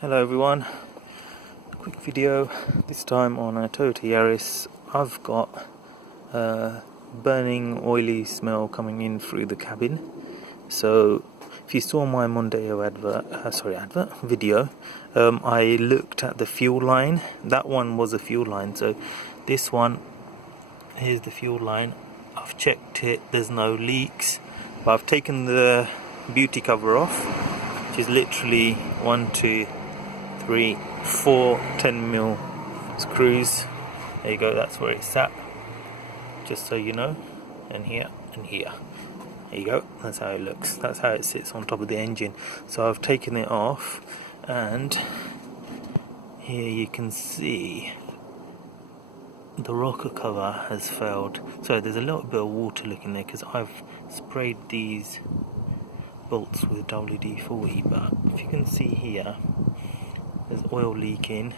Hello everyone, quick video, this time on a Toyota Yaris. I've got a burning oily smell coming in through the cabin. So if you saw my Mondeo video, I looked at the fuel line. That one was a fuel line, so this one, here's the fuel line. I've checked it, there's no leaks, but I've taken the beauty cover off, which is literally 1, 2, 3, 4 10mm screws. There you go, that's where it's sat, just so you know. And here and here, there you go, that's how it looks, that's how it sits on top of the engine. So I've taken it off, and here you can see the rocker cover has failed. So there's a little bit of water looking there because I've sprayed these bolts with WD-40, but if you can see here, there's oil leaking,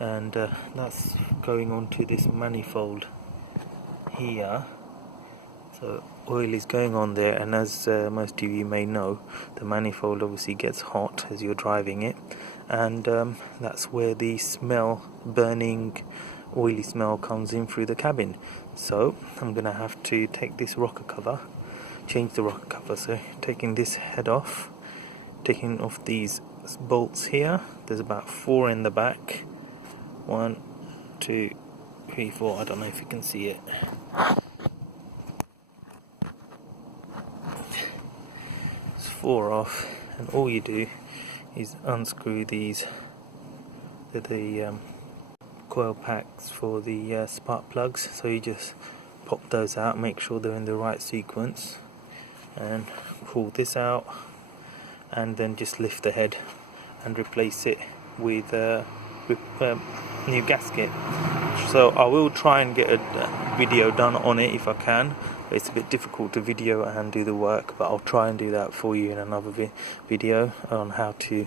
and that's going onto this manifold here. So oil is going on there, and as most of you may know, the manifold obviously gets hot as you're driving it, and that's where the smell, burning oily smell, comes in through the cabin. So I'm gonna have to take this rocker cover, change the rocker cover. So taking this head off, taking off these bolts here, there's about 4 in the back, 1, 2, 3, 4, I don't know if you can see it. It's 4 off, and all you do is unscrew these, the coil packs for the spark plugs. So you just pop those out, make sure they're in the right sequence, and pull this out, and then just lift the head and replace it with new gasket. So I will try and get a video done on it if I can. It's a bit difficult to video and do the work, but I'll try and do that for you in another video on how to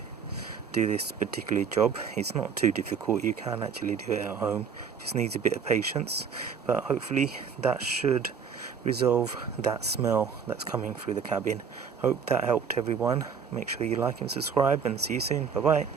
do this particular job. It's not too difficult, you can actually do it at home, just needs a bit of patience, but hopefully that should resolve that smell that's coming through the cabin. Hope that helped everyone. Make sure you like and subscribe, and see you soon. Bye bye.